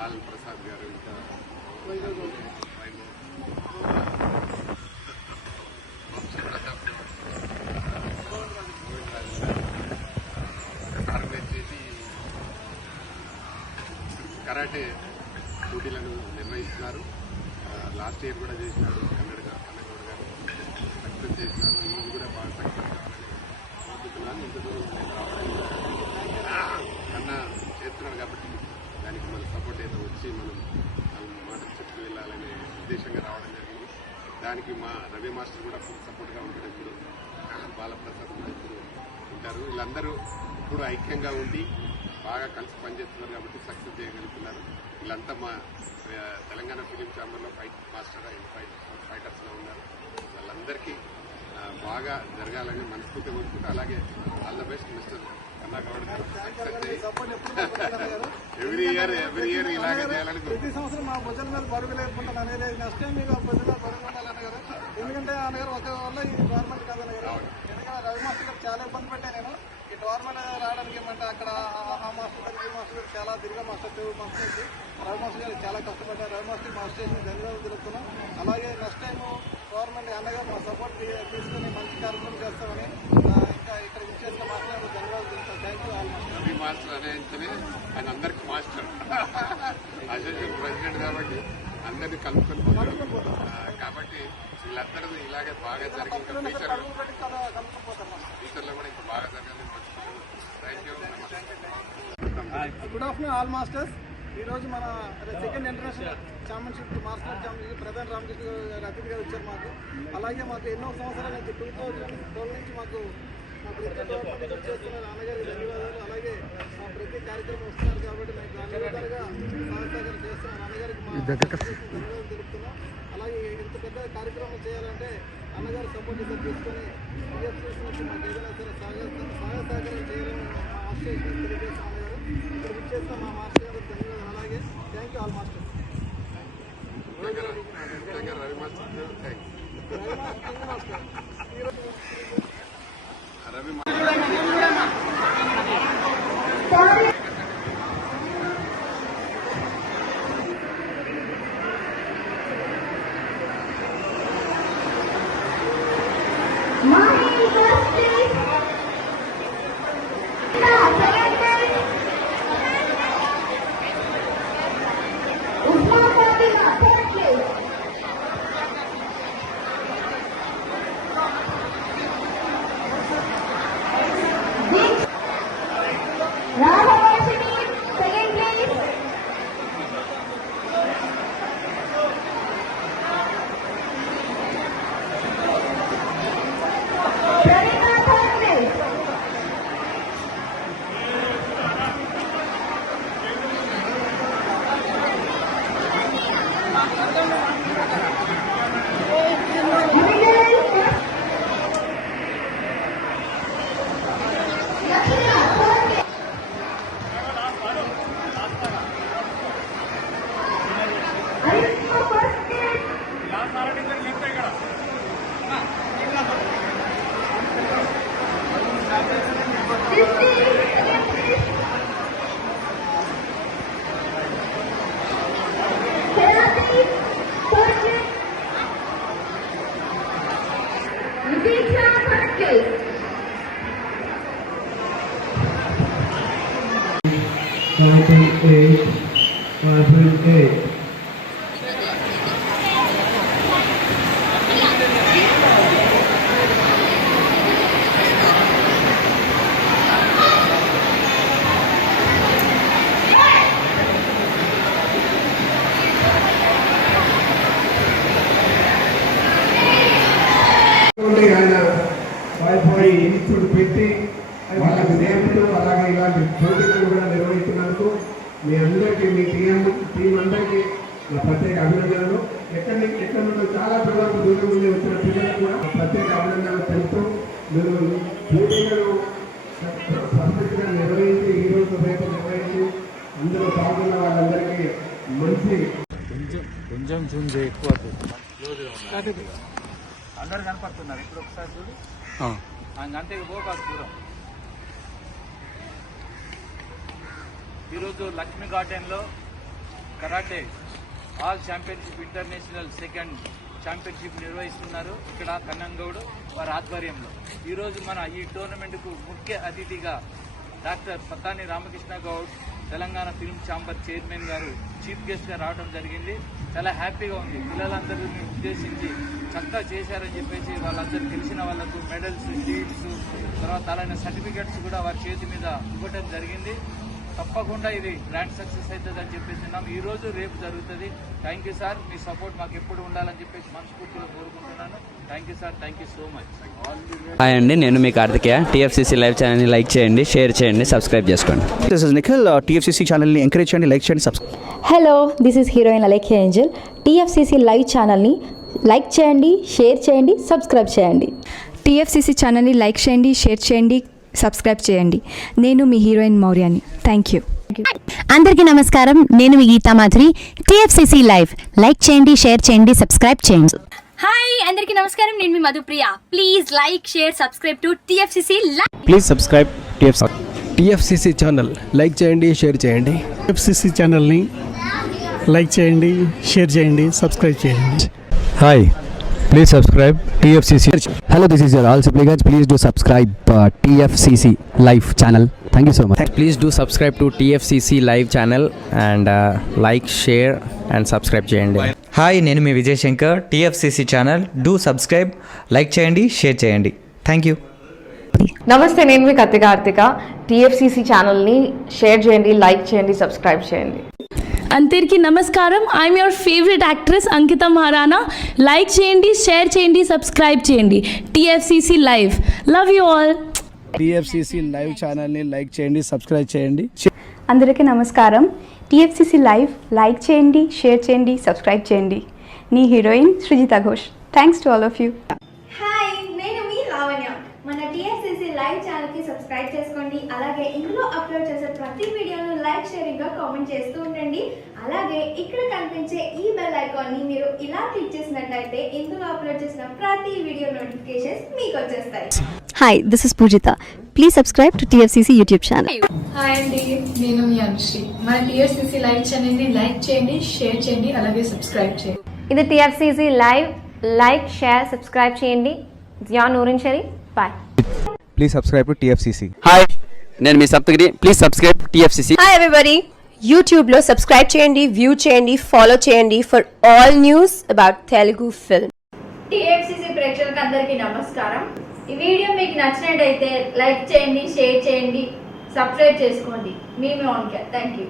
బాల ప్రసాద్ గారు, ఇంకా ఆర్గనైజ్ చేసి కరాటే పోటీలను నిర్వహిస్తున్నారు. లాస్ట్ ఇయర్ కూడా చేసినారు కన్నగౌడ్ గారు, సక్సెస్ చేసినారు. ఇది కూడా బాగా సక్సెస్ కావాలని కోరుకుంటున్నాను. ఇంత దూరం నేను రావడానికి కన్నా చేస్తున్నాడు కాబట్టి దానికి మన సపోర్ట్ అయితే వచ్చి మనం మాటలు చెప్తూ వెళ్ళాలనే ఉద్దేశంగా రావడం జరిగింది. దానికి మా రవి మాస్టర్ కూడా ఫుల్ సపోర్ట్గా ఉంటాడు. ఇప్పుడు బాలప్రసాద్ కూడా ఇప్పుడు ఉంటారు. వీళ్ళందరూ ఇప్పుడు ఐక్యంగా ఉండి బాగా కలిసి పనిచేస్తున్నారు కాబట్టి సక్సెస్ చేయగలుగుతున్నారు. వీళ్ళంతా మా తెలంగాణ ఫిలిం ఛాంబర్లో ఫైట్ మాస్టర్ ఫైటర్స్లో ఉన్నారు. వాళ్ళందరికీ బాగా జరగాలని మనస్ఫూర్తి కోరుకుంటూ, అలాగే ఆల్ ద బెస్ట్ మిస్టర్ కన్నగౌడ్ గారు. ఎవ్రీ ఇయర్ ఇలాగే చేయాలని ప్రతి సంవత్సరం మా భుజల మీద బరువు లేకుంటాను అనేది నెక్స్ట్ టైం మీకు భుజల మీద బరువు ఉండాలన్న గారు. ఎందుకంటే అన్నగారు ఒక వల్ల ఈ గవర్నమెంట్ కాదన్న గారు. ఎందుకంటే రవి మాస్టర్ గారు చాలా ఇబ్బంది పెట్టాను నేను ఈ గవర్నమెంట్ రావడానికి. ఏమంటే అక్కడ ఆ మాస్టర్ గారు ఈ మాస్టర్ గారు చాలా తిరిగా మాస్టర్ మాస్టర్ వచ్చి రవి మాస్టర్ గారు చాలా కష్టపడ్డారు. రవి మాస్టర్ మా స్టేషన్ ధన్యవాదాలు తెలుపుతున్నాం. అలాగే నెక్స్ట్ టైం గవర్నమెంట్ అన్నగారు మా సపోర్ట్ తీసుకుని మంచి కార్యక్రమం చేస్తామని ఇంకా ఇక్కడ విచ్చేసిన మాస్టర్ ధన్యవాదాలు తెలుపుతాం. Thank you all master. Ravi master అనేది ఆయన అందరికి మాస్టర్, అసోసియేషన్ ప్రెసిడెంట్ కాబట్టి అందరినీ కలుపుకొని పోతారు. కాబట్టి వీళ్ళందరూ ఇలాగే బాగా జరిగి ఫ్యూచర్లో కూడా ఇంకా బాగా జరగాలని మర్చిపోతారు. Thank you. Good afternoon all masters. ఈరోజు మన second international championship martial art championship ప్రధాని రామకృష్ణ గారు అతిథిగా వచ్చారు మాకు. అలాగే మాకు ఎన్నో సంవత్సరాల నుంచి 2012 నుంచి మాకు మా ప్రతి గవర్నమెంట్ చేస్తున్నారు. అన్నగారికి ధన్యవాదాలు. అలాగే మా ప్రతి కార్యక్రమం వస్తున్నారు కాబట్టి మేము అన్ని విధాలుగా సహకారం చేస్తున్నాం. అన్నగారికి మా ధన్యవాదాలు తెలుపుతున్నాం. అలాగే ఇంత పెద్ద కార్యక్రమం చేయాలంటే అన్నగారు సపోర్ట్ ఇద్దరు తీసుకొని పిఎఫ్ చేసినట్టు మాకు ఏదైనా సరే సహకారం చేయాలని మా అసోసియేషన్ తెలియజేస్తాం. అన్నగారు ఇక్కడ విచ్చేస్తాం మా మాస్టర్ గారు ధన్యవాదాలు. అలాగే thank you all master. Ravi master Ravi institute పెట్టి వాళ్ళకి నేర్పుతూ అలాగే ఇలాంటి పోటీలు కూడా నిర్వహిస్తున్నందుకు మీ అందరికీ మీ టీం అందరికీ నా ప్రత్యేక అభినందనలు. ఎక్కడి నుండి చాలా పిల్లలకు దూరం నుండి వచ్చిన పిల్లలకు కూడా ప్రత్యేక అభినందనలు తెలుపుతూ మీరు పోటీలను పర్ఫెక్ట్గా నిర్వహించి ఈరోజు రేపు నిర్వహించి అందులో పాల్గొన్న వాళ్ళందరికీ మంచి కొంచెం జూమ్ ఎక్కువ అందరు కనపడుతున్నారు. ఇప్పుడు ఒకసారి చూడు అంతే పోకాదు దూరం. ఈరోజు లక్ష్మీ గార్డెన్లో karate all championship international second championship నిర్వహిస్తున్నారు ఇక్కడ కన్నంగౌడ్ వారి ఆధ్వర్యంలో. ఈరోజు మన ఈ టోర్నమెంట్కు ముఖ్య అతిథిగా doctor Pattani Ramakrishna Goud Telangana film chamber chairman గారు చీఫ్ గెస్ట్గా రావడం జరిగింది. చాలా హ్యాపీగా ఉంది. పిల్లలందరినీ ఉద్దేశించి చక్కగా చేశారని చెప్పేసి వాళ్ళందరూ తెలిసిన వాళ్ళకు మెడల్స్, షీల్డ్స్, తర్వాత అలానే సర్టిఫికెట్స్ కూడా వారి చేతి మీద ఇవ్వడం జరిగింది. తప్పకుండా ఇది గ్రాండ్ సక్సెస్ అవుతుంది అని చెప్పేసి ఈ రోజు రేపు జరుగుతుంది. Thank you sir, me support మాకు ఎప్పుడు ఉండాలని చెప్పేసి మనస్ఫూర్తిగా కోరుకుంటున్నాను. Thank you sir, thank you so much. Hi అండి, నేను మీ కార్తికేయ. టీఎఫ్సీసీ లైవ్ ఛానల్ని లైక్ చేయండి, షేర్ చేయండి, సబ్స్క్రైబ్ చేసుకోండి. This is Nikhil. టీఎఫ్సీసీ ఛానల్ని ఎంకరేజ్ చేయండి, లైక్ చేయండి, subscribe. Hello, this is heroine Alekhya Angel. TFCC live ఛానల్ని లైక్ చేయండి, షేర్ చేయండి, సబ్స్క్రైబ్ చేయండి. టీఎఫ్సీసీ ఛానల్ని లైక్ చేయండి, షేర్ చేయండి, సబ్స్క్రైబ్ చేయండి. నేను మీ హీరోయిన్ మౌర్యాని. Thank you. అందరికీ నమస్కారం, నేను మీ Geetha Madhuri. TFCC live like చేయండి, షేర్ చేయండి, సబ్స్క్రైబ్ చేయండి. హాయ్, అందరికీ నమస్కారం, నేను మీ Madhupriya. Please like, share, subscribe to TFCC live. Please subscribe TFCC channel like చేయండి, షేర్ చేయండి. టీఎఫ్సీసీ ఛానల్ని లైక్ చేయండి, షేర్ చేయండి, సబ్స్క్రైబ్ చేయండి. Hi, please subscribe TFCC. Hello, this is your all సిప్లిగన్స్. Please do subscribe TFCC live channel. Thank you so much. Please do subscribe to TFCC live channel and like, share and subscribe చేయండి. Hi, నేను మీ Vijay Shankar. TFCC channel do subscribe, like చేయండి, share చేయండి. Thank you. నమస్తే, నేను మీ Karthika. TFCC ఛానల్ని share చేయండి, లైక్ చేయండి, సబ్స్క్రైబ్ చేయండి. అందరికీ నమస్కారం, I'm your favourite actress Ankita Maharana. Like చేయండి, షేర్ చేయండి, సబ్స్క్రైబ్ చేయండి. TFCC live. Love you all. TFCC live ఛానల్ని లైక్ చేయండి, సబ్స్క్రైబ్ చేయండి. అందరికీ నమస్కారం. టీఎఫ్సీసీ లైవ్ లైక్ చేయండి, షేర్ చేయండి, సబ్స్క్రైబ్ చేయండి. నీ heroine Srujitha Ghosh. Thanks to all of you. Hi, నేను మీ లావణ్య. మన టీఎఫ్సీసీ లైవ్ ఛానల్కి సబ్స్క్రైబ్ చేసుకోండి. అలాగే ఇందులో అప్లోడ్ చేసే ప్రతి వీడియోను లైక్, షేరింగ్గా కామెంట్ చేస్తూ ఉండండి. అలాగే ఇక్కడ కనిపించే ఈ బెల్ ఐకాన్ని మీరు ఇలా క్లిక్ చేసినట్లయితే ఇందులో అప్లోడ్ చేసిన ప్రతి వీడియో నోటిఫికేషన్స్ మీకు వచ్చేస్తాయి. Hi, this is Poojitha. Please subscribe to TFCC YouTube channel. Hi అండి, నేను మీ అనుశ్రీ. మన టీఎఫ్సీసీ లైవ్ ఛానల్ని లైక్ చేయండి, షేర్ చేయండి, అలాగే సబ్స్క్రైబ్ చేయండి. ఇది TFCC live. Like, share, subscribe చేయండి. Zia Noorin Shari. Bye. Please subscribe to TFCC. Hi, నేను మీ Saptagiri. Please subscribe TFCC. Hi everybody. యూట్యూబ్లో సబ్స్క్రైబ్ చేయండి, వ్యూ చేయండి, ఫాలో చేయండి for all news about Telugu film. TFCC ప్రేక్షకులకు అందరికీ నమస్కారం. ఈ వీడియో మీకు నచ్చినట్టయితే లైక్ చేయండి, షేర్ చేయండి, సబ్స్క్రైబ్ చేసుకోండి. మీ మౌనిక. Thank you.